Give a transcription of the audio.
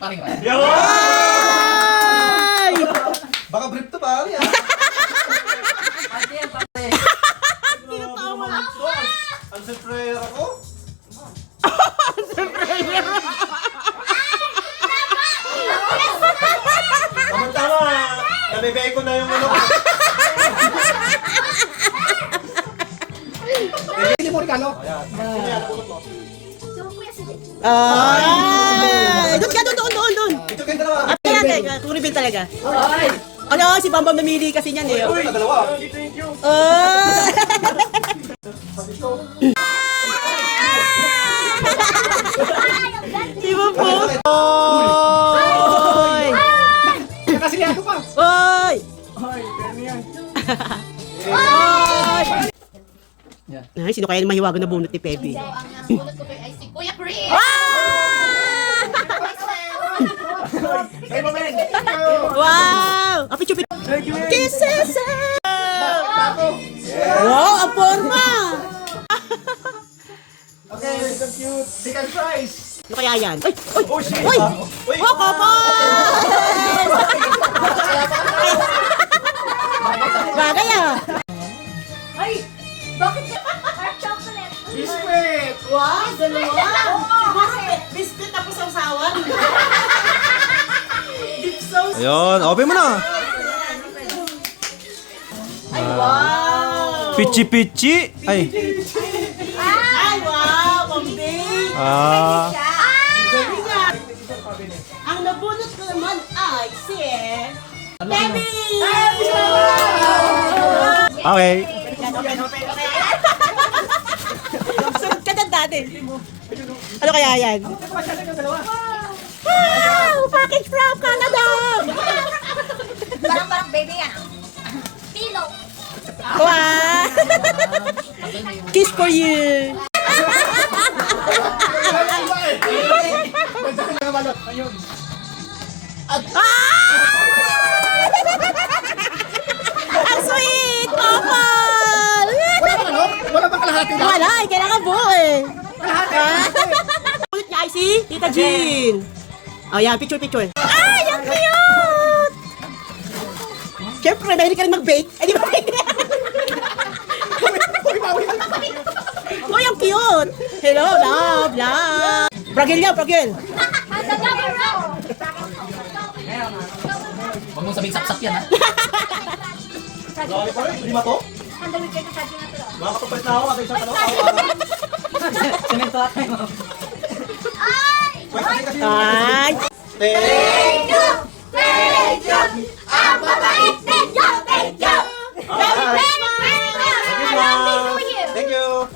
Paring Ray. Ay! Baka brief to pare ah. Tinatawa lang. Ang surprise ako. Tama-tama. Nabibigay ko na yung ano. Hindi mo regalo. Doon ka, doon. Ito kayo dalawa. Kung reveal talaga. Ano, si Bambam namili kasi niyan eh. Uy, dalawa. Di ba po? Oy! Nakasiliado pa. Oy! Oy! Ay, sino kaya mahiwagan na bunot ni Pepe? Ang bunot ko ay si Kuya Chris. Wow! Api-chupi! Kisses! Wow, ang forma! Okay, so cute. Second prize. Ano kaya yan? Ay! Ay! Oh, shit. Uy! Uy. Oh, kapal! Bagay ah! Ay, bakit hot chocolate? Biscuit. Wow, dalawa! Siguro biscuit tapos sausawan. Dip sauce. Ayun, open mo na. Ay, wow! Pichi-pichi. Ay. Ay, wow! Pambing! Ah. Galing nga! Ang nabunot ko naman ay si... Baby! Okay. Sunod ka na dati. Ano kaya yan? Wow! Package from Canada! Parang baby yan. Pillow. Wow! Kiss for you! Ayun. Ang sweet! Popol! Wala bang ano? Wala bang kalahati lang? Wala eh, kailangan buo eh. Kalahati. Ulit niya ay si Tita Jean. O yan, picture. Ay, ang cute! Siyempre, mahilig ka rin mag-bake. Eh, di ba? Uy, ang cute! Hello, love. Bragil yan, bragil. Huwag mong sabihin sapsap yan ha. Lima to? Handawin kayo sa na to. Makakapagpalit na ako. Kasi isang ano. Semento at tayo. Ay! Ay! Thank you! Thank you! Ang babait! Thank you! Thank you! Very, very, very, very, I love you! Thank you.